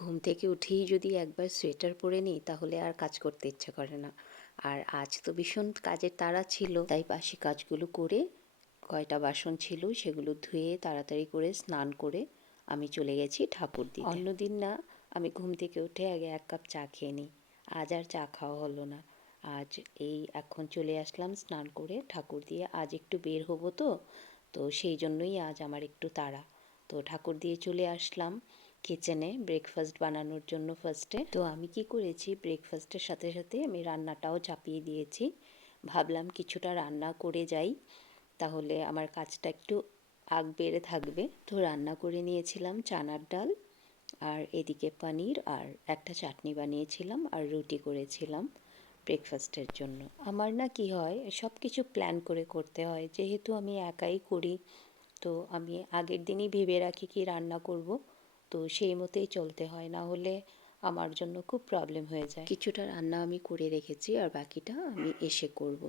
ঘুম থেকে উঠেই যদি একবার সোয়েটার পরে নিই তাহলে আর কাজ করতে ইচ্ছে করে না। আর আজ তো ভীষণ কাজের তাড়া ছিল, তাই বাসি কাজগুলো করে কয়টা বাসন ছিল সেগুলো ধুয়ে তাড়াতাড়ি করে স্নান করে আমি চলে গেছি ঠাকুর দিতে। অন্যদিন না আমি ঘুম থেকে উঠে আগে 1 কাপ চা খেয়ে নিই, আজ আর চা খাওয়া হলো না। আজ এই এখন চলে আসলাম স্নান করে ঠাকুর দিয়ে, আজ একটু বের হবো তো, তো সেই জন্যই আজ আমার একটু তাড়া। তো ঠাকুর দিয়ে চলে আসলাম কিচেনে ব্রেকফাস্ট বানানোর জন্য ফার্স্টে। তো আমি কি করেছি, ব্রেকফাস্টের সাথে সাথে আমি রান্নাটাও চাপিয়ে দিয়েছি। ভাবলাম কিছুটা রান্না করে যাই, তাহলে আমার কাজটা একটু আগ বেড়ে থাকবে। তো রান্না করে নিয়েছিলাম চানার ডাল, আর এদিকে পনির আর একটা চাটনি বানিয়েছিলাম, আর রুটি করেছিলাম ব্রেকফাস্টের জন্য। আমার না কি হয়, সব কিছু প্ল্যান করে করতে হয়, যেহেতু আমি একাই করি। তো আমি আগের দিনই ভেবে রাখি কি রান্না করব, তো সেই মতেই চলতে হয়, না হলে আমার জন্য খুব প্রবলেম হয়ে যায়। কিছুটা রান্না আমি করে রেখেছি আর বাকিটা আমি এসে করব।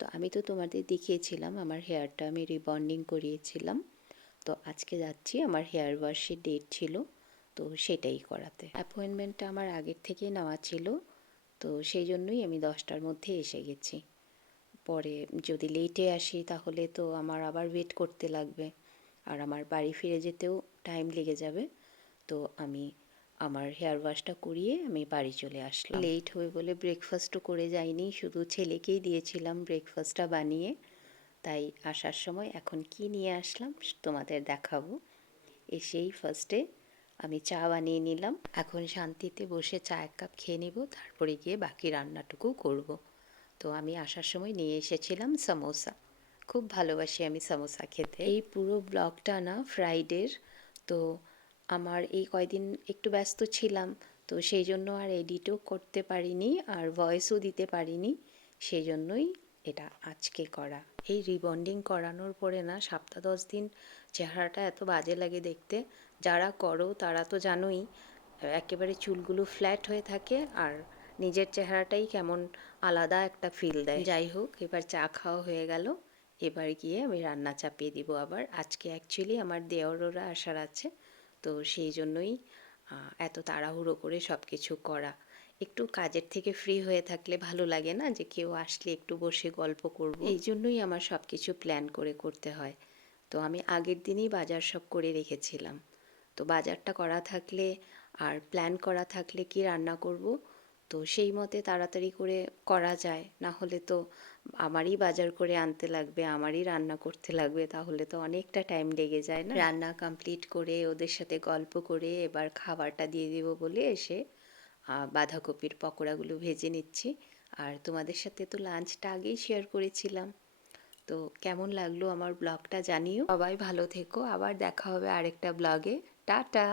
তো আমি তো তোমাদের দেখিয়েছিলাম আমার হেয়ারটা আমি রিবন্ডিং করিয়েছিলাম। তো আজকে যাচ্ছি, আমার হেয়ার ওয়াশের ডেট ছিল, তো সেটাই করাতে। অ্যাপয়েন্টমেন্টটা আমার আগের থেকেই নেওয়া ছিল, তো সেই জন্যই আমি 10টার মধ্যে এসে গেছি। পরে যদি লেটে আসি তাহলে তো আমার আবার ওয়েট করতে লাগবে, আর আমার বাড়ি ফিরে যেতেও টাইম লেগে যাবে। তো আমি আমার হেয়ার ওয়াশটা করিয়ে আমি বাড়ি চলে আসলাম। লেট হয়ে বলে ব্রেকফাস্টও করে যাইনি, শুধু ছেলেকেই দিয়েছিলাম ব্রেকফাস্টটা বানিয়ে। তাই আসার সময় এখন কি নিয়ে আসলাম তোমাদের দেখাবো। এসেই ফার্স্টে আমি চা বানিয়ে নিলাম, এখন শান্তিতে বসে চা 1 কাপ খেয়ে নেব, তারপরে গিয়ে বাকি রান্নাটুকু করব। তো আমি আসার সময় নিয়ে এসেছিলাম সামোসা, খুব ভালোবাসি আমি সামোসা খেতে। এই পুরো ব্লগটা না ফ্রাইডের, তো আমার এই কয়দিন একটু ব্যস্ত ছিলাম, তো সেই জন্য আর এডিটও করতে পারিনি আর ভয়েসও দিতে পারিনি, সেই জন্যই এটা আজকে করা। এই রিবন্ডিং করানোর পরে না 7-10 দিন চেহারাটা এত বাজে লাগে দেখতে। যারা করো তারা তো জানোই, একেবারে চুলগুলো ফ্ল্যাট হয়ে থাকে আর নিজের চেহারাটাই কেমন আলাদা একটা ফিল দেয়। যাই হোক, এবার চা খাওয়া হয়ে গেল, এবার গিয়ে আমি রান্না চাপিয়ে দিব আবার। আজকে অ্যাকচুয়ালি আমার দেওররা আসার আছে, তো সেই জন্যই এত তাড়াহুড়ো করে সব কিছু করা। একটু কাজের থেকে ফ্রি হয়ে থাকলে ভালো লাগে না, যে কেউ আসলে একটু বসে গল্প করব, এই জন্যই আমার সব কিছু প্ল্যান করে করতে হয়। তো আমি আগের দিনই বাজার সব করে রেখেছিলাম, তো বাজারটা করা থাকলে আর প্ল্যান করা থাকলে কি রান্না করব, তো সেই মতে তাড়াতাড়ি করে করা যায়। না হলে তো আমারই বাজার করে আনতে লাগবে, আমারই রান্না করতে লাগবে, তাহলে তো অনেকটা টাইম লেগে যায় না। রান্না কমপ্লিট করে ওদের সাথে গল্প করে এবার খাবারটা দিয়ে দেব বলে এসে বাঁধাকপির পকোড়াগুলো ভেজে নিচ্ছি। আর তোমাদের সাথে তো লাঞ্চটা আগেই শেয়ার করেছিলাম। তো কেমন লাগলো আমার ব্লগটা জানিও। সবাই ভালো থেকো, আবার দেখা হবে আরেকটা ব্লগে। টাটা।